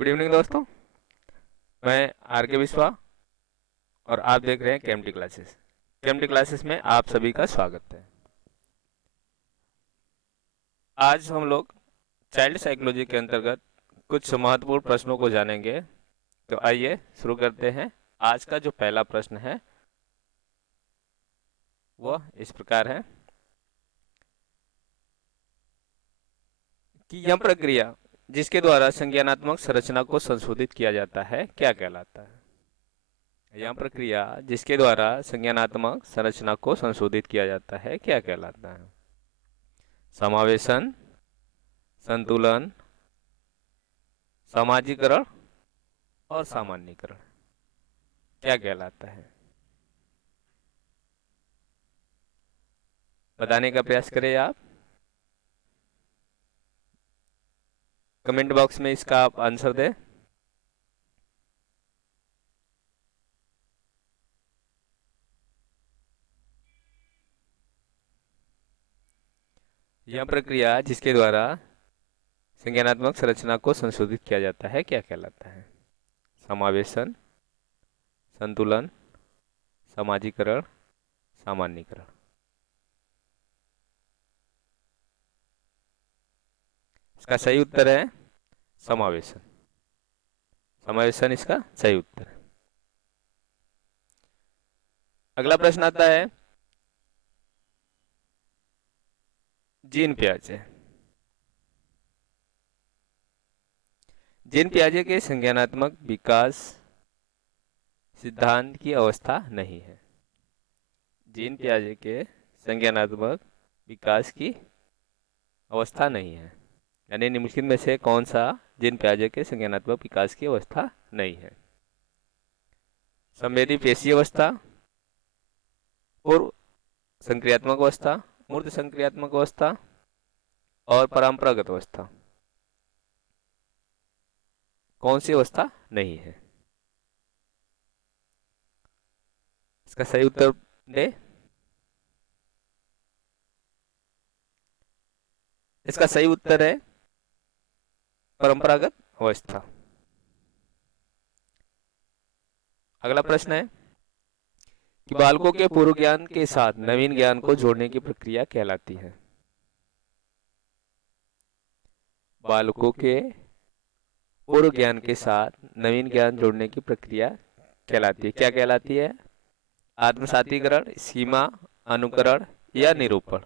Good evening दोस्तों। मैं are के विश्वा और आप देख रहे हैं केएमटी क्लासेस। केएमटी क्लासेस में आप सभी का स्वागत है। आज हम लोग चाइल्ड साइकोलॉजी के अंतर्गत कुछ महत्वपूर्ण प्रश्नों को जानेंगे। तो आइए शुरू करते हैं। आज का जो पहला प्रश्न है वह इस प्रकार है कि यह प्रक्रिया जिसके द्वारा संज्ञानात्मक संरचना को संशोधित किया जाता है क्या कहलाता है। यह प्रक्रिया जिसके द्वारा संज्ञानात्मक संरचना को संशोधित किया जाता है क्या कहलाता है। समावेशन, संतुलन, सामाजिकरण और सामान्यीकरण क्या कहलाता है। बताने का प्रयास करें आप। कमेंट बॉक्स में इसका आप आंसर दें। यह प्रक्रिया जिसके द्वारा संज्ञानात्मक संरचना को संशोधित किया जाता है क्या कहलाता है। समावेशन, संतुलन, सामाजिकरण, सामान्यीकरण। इसका सही उत्तर है समावेशन। समावेशन इसका सही उत्तर है। अगला प्रश्न आता है जीन पियाजे। जीन पियाजे के संज्ञानात्मक विकास सिद्धांत की अवस्था नहीं है। जीन पियाजे के संज्ञानात्मक विकास की अवस्था नहीं है, यानी निम्नलिखित में से कौन सा जीन पियाजे के संज्ञानात्मक विकास की अवस्था नहीं है। संवेदी पेशी अवस्था, पूर्व संक्रियात्मक अवस्था, मूर्त संक्रियात्मक अवस्था और परंपरागत अवस्था। कौन सी अवस्था नहीं है। इसका सही उत्तर दे। इसका सही उत्तर है परंपरागत अवस्था। अगला प्रश्न है कि बालकों के पूर्व ज्ञान के साथ नवीन ज्ञान को जोड़ने की प्रक्रिया कहलाती है। बालकों के पूर्व ज्ञान के साथ नवीन ज्ञान जोड़ने की प्रक्रिया कहलाती है। क्या कहलाती है। आत्मसातीकरण, सीमा, अनुकरण या निरूपण।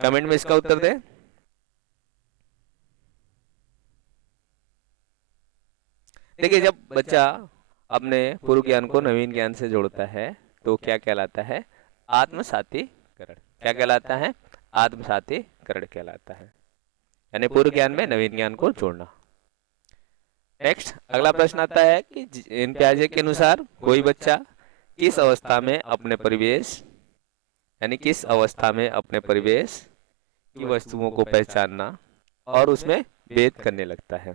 कमेंट में इसका उत्तर दें। देखिए, जब बच्चा अपने पूर्व ज्ञान को नवीन ज्ञान से जोड़ता है तो क्या कहलाता है। आत्मसातीकरण। क्या कहलाता है। आत्मसातीकरण कहलाता है, यानी पूर्व ज्ञान में नवीन ज्ञान को जोड़ना। नेक्स्ट अगला प्रश्न आता है कि जीन पियाजे के अनुसार कोई बच्चा किस अवस्था में अपने परिवेश, यानी किस अवस्था में अपने परिवेश की वस्तुओं को पहचानना और उसमें भेद करने लगता है।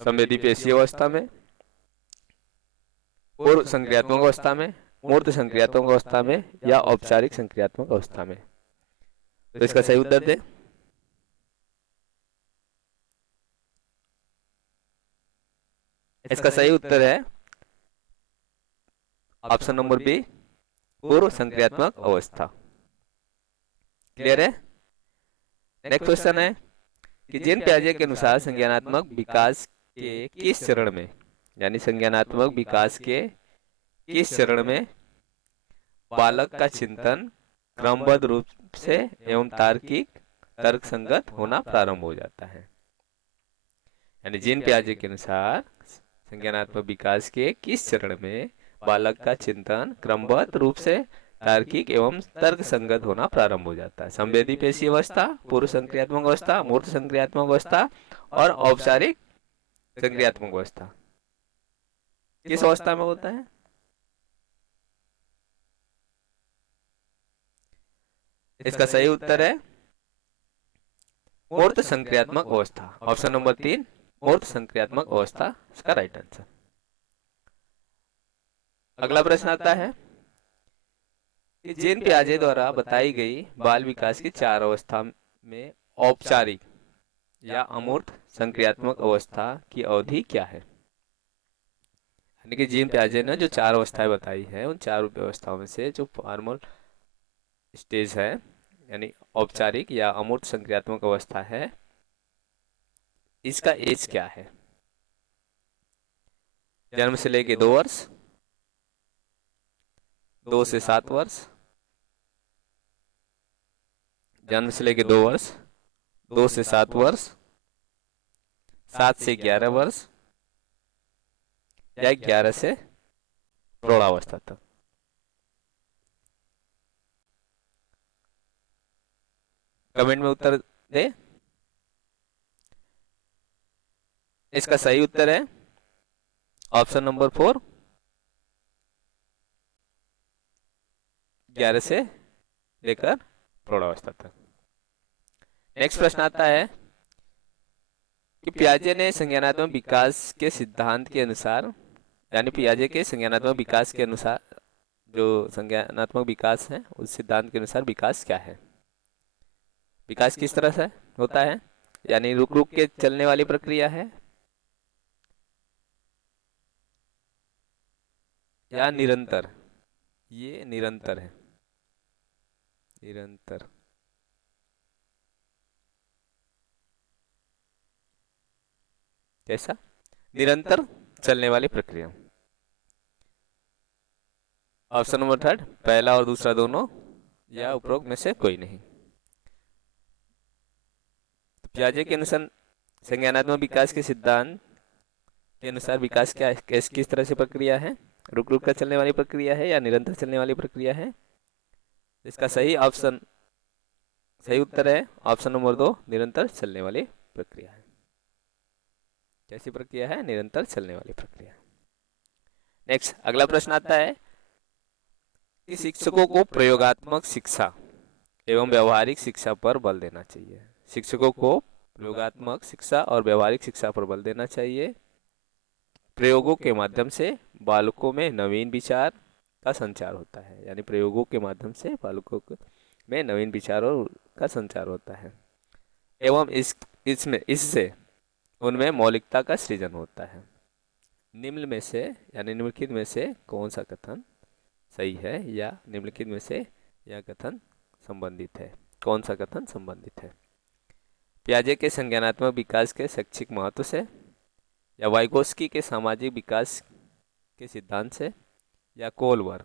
संवेदी पेशी अवस्था में, पूर्व संक्रियात्मक अवस्था में, मूर्त संक्रियात्मक अवस्था में या औपचारिक संक्रियात्मक अवस्था में। तो इसका सही उत्तर दे। इसका सही उत्तर है ऑप्शन नंबर बी, पूर्व संक्रियात्मक अवस्था। क्लियर है। नेक्स्ट क्वेश्चन है कि जीन पियाजे के अनुसार संज्ञानात्मक विकास के किस चरण में, यानी संज्ञानात्मक विकास के किस चरण में बालक का चिंतन क्रमबद्ध रूप से एवं तार्किक तर्कसंगत होना प्रारंभ हो जाता है। यानी जीन पियाजे के अनुसार संज्ञानात्मक विकास के किस चरण में बालक का चिंतन क्रमबद्ध रूप से तार्किक एवं तर्कसंगत होना प्रारंभ हो जाता है। संवेदी पेशी अवस्था, पूर्व संक्रियात्मक अवस्था, मूर्त संक्रियात्मक अवस्था और औपचारिक संक्रियात्मक अवस्था। किस अवस्था में होता है। इसका सही उत्तर है मूर्त संक्रियात्मक अवस्था। ऑप्शन नंबर 3, मूर्त संक्रियात्मक अवस्था इसका राइट आंसर। अगला प्रश्न आता है कि जीन पियाजे द्वारा बताई गई बाल विकास की 4 अवस्था में औपचारिक या अमूर्त संक्रियात्मक अवस्था की अवधि क्या है? यानी कि जीन पियाजे ने जो 4 अवस्थाएं बताई है, उन 4 अवस्थाओं में से जो फॉर्मल स्टेज है, यानी औपचारिक या अमूर्त संक्रियात्मक अवस्था है, इसका एज क्या है? जन्म से लेके 2 वर्ष, 2 से 7 वर्ष, जन्म से लेके 2 वर्ष, 2 से 7 वर्ष, 7 से 11 वर्ष, या 11 से प्रौढ़ावस्था तक। कमेंट में उत्तर दे। इसका सही उत्तर है ऑप्शन नंबर 4, 11 से लेकर प्रौढ़ावस्था तक। नेक्स्ट प्रश्न आता है कि पियाजे ने संज्ञानात्मक विकास के सिद्धांत के अनुसार, यानी पियाजे के संज्ञानात्मक विकास के अनुसार, जो संज्ञानात्मक विकास है उस सिद्धांत के अनुसार विकास क्या है? विकास किस तरह से होता है? यानी रुक रुक के चलने वाली प्रक्रिया है या निरंतर? ये निरंतर है, निरंतर। कैसा? निरंतर चलने वाली प्रक्रिया। ऑप्शन नंबर 3, पहला और दूसरा दोनों, या उपरोक्त में से कोई नहीं। तो पियाजे के अनुसार संज्ञानात्मक विकास के सिद्धांत के अनुसार विकास क्या है, किस तरह से प्रक्रिया है? रुक रुक कर चलने वाली प्रक्रिया है या निरंतर चलने वाली प्रक्रिया है? इसका सही उत्तर है ऑप्शन नंबर 2, निरंतर चलने वाली प्रक्रिया है। कैसी प्रक्रिया है? निरंतर चलने वाली प्रक्रिया। नेक्स्ट अगला प्रश्न आता है कि शिक्षकों को प्रयोगात्मक शिक्षा एवं व्यवहारिक शिक्षा पर बल देना चाहिए। शिक्षकों को प्रयोगात्मक शिक्षा और व्यवहारिक शिक्षा पर बल देना चाहिए। प्रयोगों के माध्यम से बालकों में नवीन विचार का संचार होता है, यानी प्रयोगों के माध्यम से बालकों में नवीन विचारों का संचार होता है, एवं इससे उनमें मौलिकता का सृजन होता है। निम्न में से यानी निम्नलिखित में से कौन सा कथन सही है, या निम्नलिखित में से यह कथन संबंधित है? कौन सा कथन संबंधित है? पियाजे के संज्ञानात्मक विकास के शैक्षिक महत्व से, या वाइगोस्की के सामाजिक विकास के सिद्धांत से, या कोलवर्ग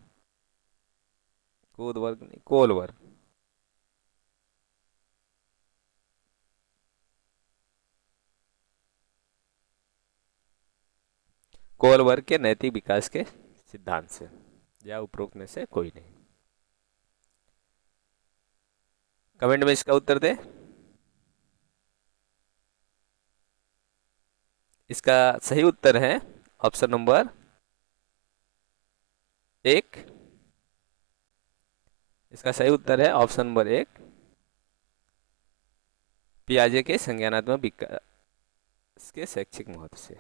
कोलवर्ग के नैतिक विकास के सिद्धांत से, या उपरोक्त में से कोई नहीं। कमेंट में इसका उत्तर दे। इसका सही उत्तर है ऑप्शन नंबर 1। इसका सही उत्तर है ऑप्शन नंबर 1, पियाजे के संज्ञानात्मक विकास के शैक्षिक महत्व से।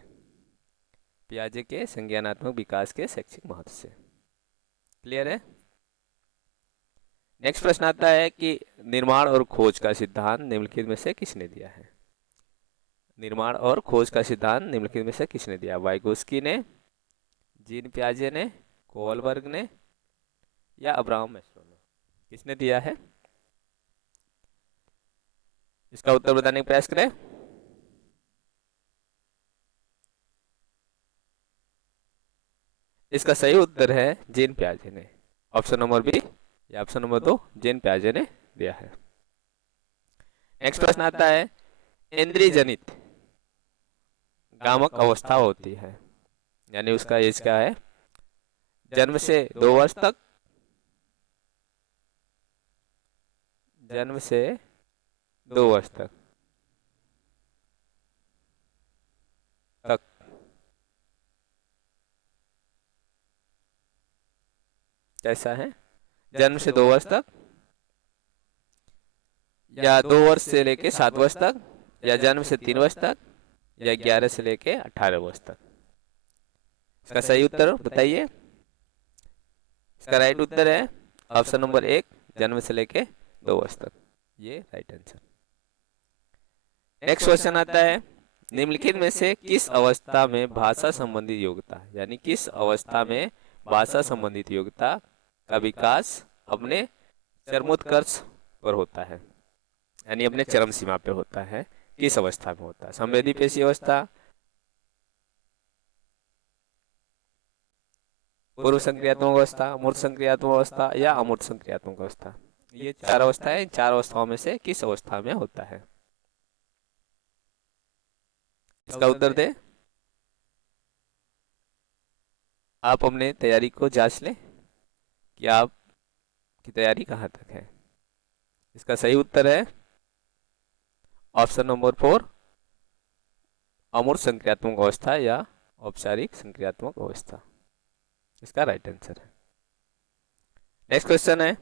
पियाजे के संज्ञानात्मक विकास के शैक्षिक महत्व से। क्लियर है? नेक्स्ट प्रश्न आता है कि निर्माण और खोज का सिद्धांत निम्नलिखित में से किसने दिया है? निर्माण और खोज का सिद्धांत निम्नलिखित में से किसने दिया? वाइगोस्की ने, जीन पियाजे ने, कोलबर्ग ने, या अब्राहम मैस्लो ने? किसने दिया है? इसका उत्तर बताने का प्रयास करें। इसका सही उत्तर है जीन पियाजे ने। ऑप्शन नंबर बी या ऑप्शन नंबर 2, जीन पियाजे ने दिया है। नेक्स्ट प्रश्न आता है, इंद्रिय जनित गामक अवस्था होती है, यानी उसका एज क्या है? जन्म से 2 वर्ष तक, जन्म से 2 वर्ष तक कैसा है? जन्म से 2 वर्ष तक, या 2 वर्ष से लेके 7 वर्ष तक, या जन्म से 3 वर्ष तक, या 11 से लेके 18 वर्ष तक? इसका सही उत्तर बताइए। इसका राइट उत्तर है ऑप्शन नंबर 1 जन्म से लेके 2 वर्ष तक, ये राइट आंसर। नेक्स्ट क्वेश्चन आता है, निम्नलिखित में से किस अवस्था में भाषा संबंधित योग्यता, यानी किस अवस्था में भाषा संबंधित योग्यता का विकास अपने चरमोत्कर्ष पर होता है, यानी अपने चरम सीमा पे होता है, किस अवस्था में होता है? संवेदी पेशी अवस्था, पूर्व संक्रियात्मक अवस्था, मूर्त संक्रियात्मक अवस्था या अमूर्त संक्रियात्मक अवस्था। ये 4 अवस्थाएं, इन 4 अवस्थाओं में से किस अवस्था में होता है? इसका उत्तर दे। आप अपने तैयारी को जांच लें कि आपकी तैयारी कहाँ तक है। इसका सही उत्तर है ऑप्शन नंबर 4 अमूर्त संक्रियात्मक अवस्था या औपचारिक संक्रियात्मक अवस्था, इसका राइट आंसर है। नेक्स्ट क्वेश्चन है,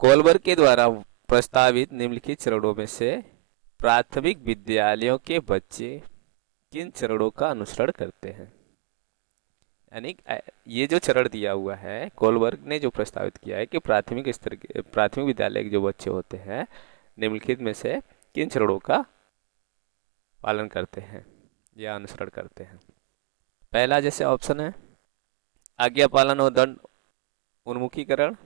कोलबर्ग के द्वारा प्रस्तावित निम्नलिखित चरणों में से प्राथमिक विद्यालयों के बच्चे किन चरणों का अनुसरण करते हैं? यानी ये जो चरण दिया हुआ है, कोलबर्ग ने जो प्रस्तावित किया है कि प्राथमिक स्तर के प्राथमिक विद्यालय के जो बच्चे होते हैं निम्नलिखित में से किन चरणों का पालन करते हैं या अनुसरण करते हैं? पहला जैसे ऑप्शन है, आज्ञा पालन और दंड उन्मुखीकरण,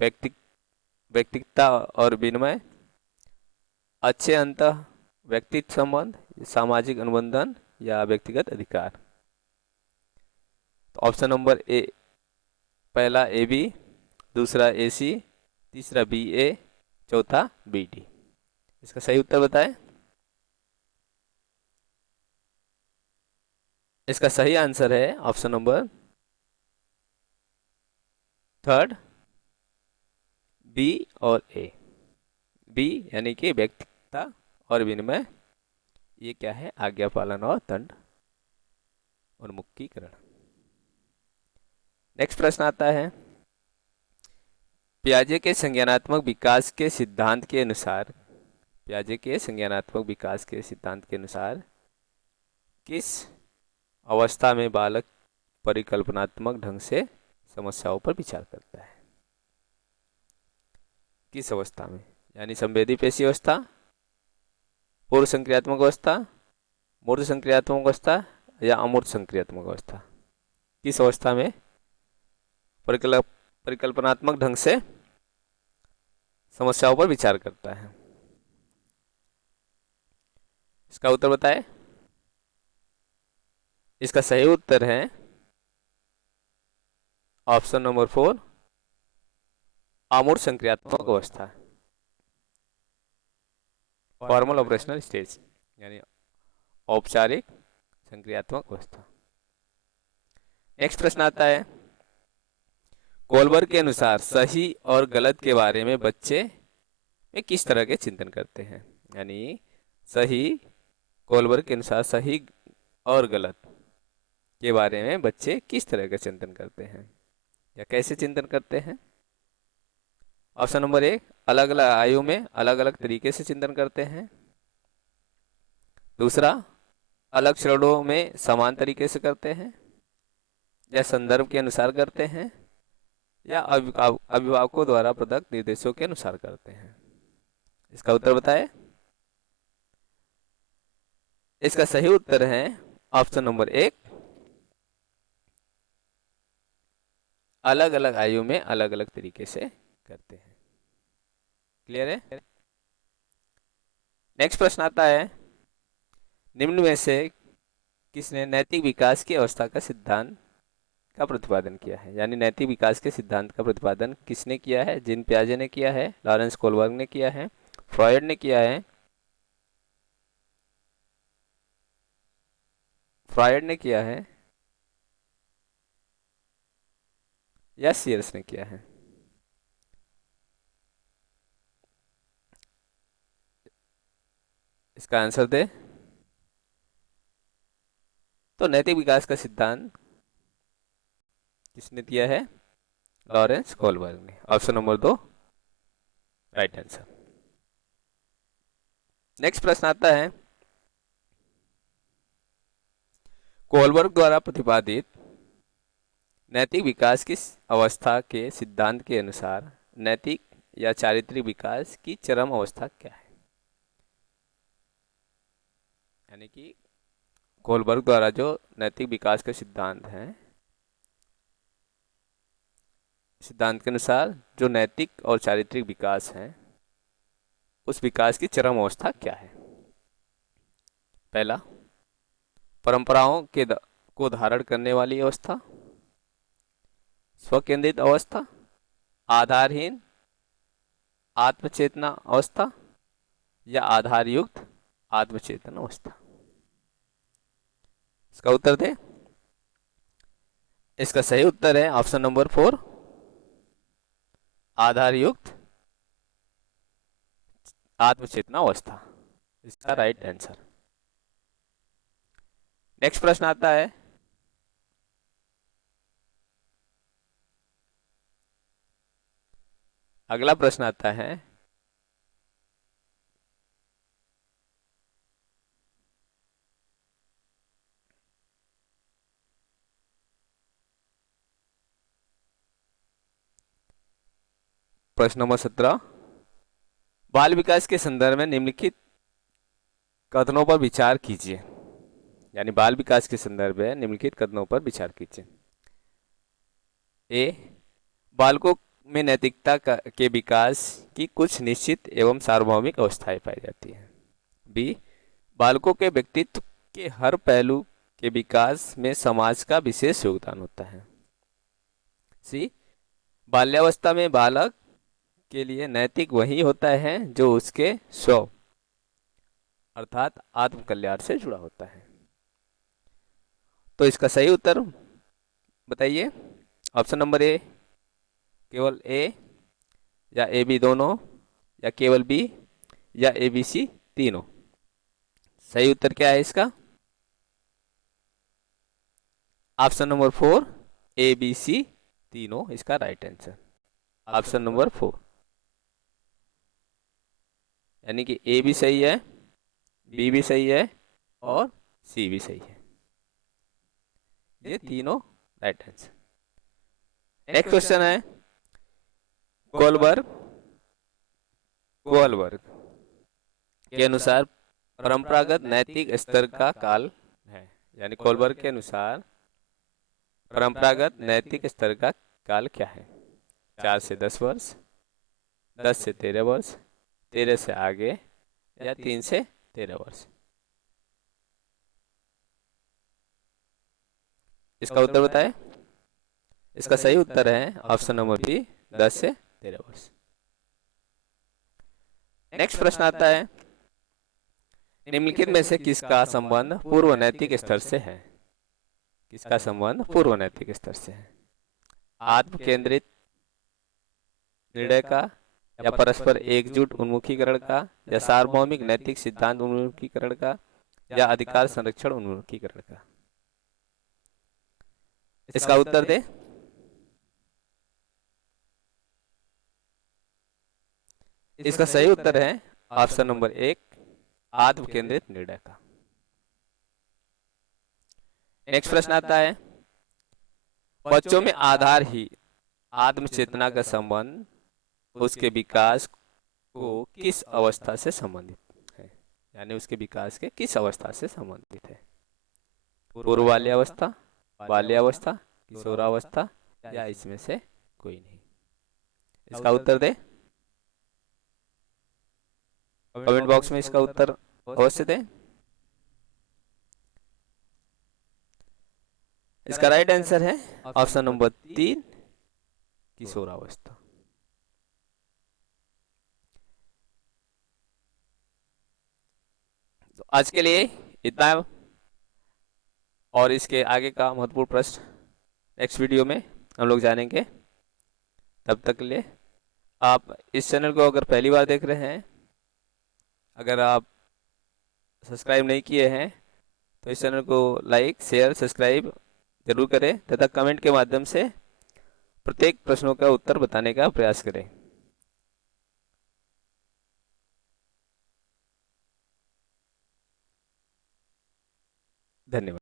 व्यक्तिगतता और विनिमय, अच्छे अंत व्यक्तित्व संबंध, सामाजिक अनुबंधन या व्यक्तिगत अधिकार। तो ऑप्शन नंबर ए, पहला ए बी, दूसरा ए सी, तीसरा बी ए, चौथा बी डी। इसका सही उत्तर बताएं। इसका सही आंसर है ऑप्शन नंबर 3 बी और ए। बी यानी कि व्यक्तिगतता और विनिमय, ये क्या है? आज्ञा पालन और दंड उन्मुखीकरण। नेक्स्ट प्रश्न आता है, पियाजे के संज्ञानात्मक विकास के सिद्धांत के अनुसार, पियाजे के संज्ञानात्मक विकास के सिद्धांत के अनुसार किस अवस्था में बालक परिकल्पनात्मक ढंग से समस्याओं पर विचार करता है? किस अवस्था में? यानी संवेदी पेशी अवस्था, पूर्व संक्रियात्मक अवस्था, मूर्त संक्रियात्मक अवस्था या अमूर्त संक्रियात्मक अवस्था। किस अवस्था में परिकल्पनात्मक ढंग से समस्याओं पर विचार करता है? इसका उत्तर बताएं। इसका सही उत्तर है ऑप्शन नंबर 4 अमूर्त संक्रियात्मक अवस्था, फॉर्मल ऑपरेशनल स्टेज, यानी औपचारिक संक्रियात्मक अवस्था। नेक्स्ट प्रश्न आता है, कोलबर्ग के अनुसार सही और गलत के बारे में बच्चे में किस तरह के चिंतन करते हैं? यानी सही, कोलबर्ग के अनुसार सही और गलत के बारे में बच्चे किस तरह का चिंतन करते हैं या कैसे चिंतन करते हैं? ऑप्शन नंबर 1 अलग अलग आयु में अलग अलग तरीके से चिंतन करते हैं, दूसरा अलग चरणों में समान तरीके से करते हैं, या संदर्भ के अनुसार करते हैं, या अभिभावकों द्वारा प्रदत्त निर्देशों के अनुसार करते हैं। इसका उत्तर बताएं। इसका सही उत्तर है ऑप्शन नंबर 1 अलग अलग आयु में अलग अलग तरीके से करते हैं। क्लियर है? नेक्स्ट प्रश्न आता है, निम्न में से किसने नैतिक विकास की अवस्था का सिद्धांत का प्रतिपादन किया है? यानी नैतिक विकास के सिद्धांत का प्रतिपादन किसने किया है? जीन पियाजे ने किया है, लॉरेंस कोलबर्ग ने किया है, फ्रॉयड ने किया है, या सीयर्स ने किया है? इसका आंसर दे। तो नैतिक विकास का सिद्धांत किसने दिया है? लॉरेंस कोलबर्ग ने। Option number 2 right answer. Next प्रश्न आता है, कोलबर्ग द्वारा प्रतिपादित नैतिक विकास की अवस्था के सिद्धांत के अनुसार नैतिक या चारित्रिक विकास की चरम अवस्था क्या है? यानी कि कोलबर्ग द्वारा जो नैतिक विकास के सिद्धांत हैं, सिद्धांत के अनुसार जो नैतिक और चारित्रिक विकास है उस विकास की चरम अवस्था क्या है? पहला, परंपराओं को धारण करने वाली अवस्था, स्वकेंद्रित अवस्था, आधारहीन आत्मचेतना अवस्था या आधार युक्त आत्मचेतना अवस्था। इसका उत्तर दे। इसका सही उत्तर है ऑप्शन नंबर 4, आधार युक्त आत्मचेतना अवस्था, इसका राइट आंसर। नेक्स्ट प्रश्न आता है, अगला प्रश्न आता है, प्रश्न नंबर 17, बाल विकास के संदर्भ में निम्नलिखित कथनों पर विचार कीजिए। यानी बाल विकास के संदर्भ में निम्नलिखित कथनों पर विचार कीजिए। ए, बालकों में नैतिकता के विकास की कुछ निश्चित एवं सार्वभौमिक अवस्थाएं पाई जाती हैं। बी, बालकों के व्यक्तित्व के हर पहलू के विकास में समाज का विशेष योगदान होता है। सी, बाल्यावस्था में बालक के लिए नैतिक वही होता है जो उसके स्व अर्थात आत्म कल्याण से जुड़ा होता है। तो इसका सही उत्तर बताइए। ऑप्शन नंबर ए, केवल ए, या ए बी दोनों, या केवल बी, या ए बी सी तीनों। सही उत्तर क्या है इसका? Option number 4, A B C तीनों, इसका राइट आंसर ऑप्शन नंबर 4। यानी कि ए भी सही है, बी भी सही है और सी भी सही है, ये तीनों राइट आंसर। नेक्स्ट क्वेश्चन है, कोलबर्ग के अनुसार परंपरागत नैतिक स्तर का काल है। यानी कोलबर्ग के अनुसार परंपरागत नैतिक स्तर का काल क्या है? 4 से 10 वर्ष, 10 से 13 वर्ष, 13 से आगे, या 3 से 13 वर्ष। इसका उत्तर बताएं। इसका सही उत्तर है ऑप्शन नंबर बी, 10 से 13 वर्ष। नेक्स्ट प्रश्न आता है, निम्नलिखित में से किसका संबंध पूर्व नैतिक स्तर से है? किसका संबंध पूर्व नैतिक स्तर से है? आत्म केंद्रित निर्णय का, या परस्पर एकजुट उन्मुखीकरण का, या सार्वभौमिक नैतिक सिद्धांत उन्मुखीकरण का, या अधिकार संरक्षण उन्मुखीकरण का? इसका उत्तर दे। इसका सही उत्तर है ऑप्शन नंबर 1, आत्म केंद्रित निर्णय का। नेक्स्ट प्रश्न आता है, बच्चों में आधार ही आत्म चेतना का संबंध उसके विकास को किस अवस्था से संबंधित है? यानी उसके विकास के किस अवस्था से संबंधित है? पूर्व बाल्यावस्था, बाल्यावस्था, किशोरावस्था, या इसमें से कोई नहीं? इसका उत्तर दे। कमेंट बॉक्स में इसका उत्तर अवश्य दें। इसका राइट आंसर है ऑप्शन नंबर 3, किशोरावस्था। तो आज के लिए इतना, और इसके आगे का महत्वपूर्ण प्रश्न नेक्स्ट वीडियो में हम लोग जानेंगे। तब तक के लिए आप इस चैनल को अगर पहली बार देख रहे हैं, अगर आप सब्सक्राइब नहीं किए हैं तो इस चैनल को लाइक, शेयर, सब्सक्राइब जरूर करें तथा कमेंट के माध्यम से प्रत्येक प्रश्नों का उत्तर बताने का प्रयास करें। धन्यवाद।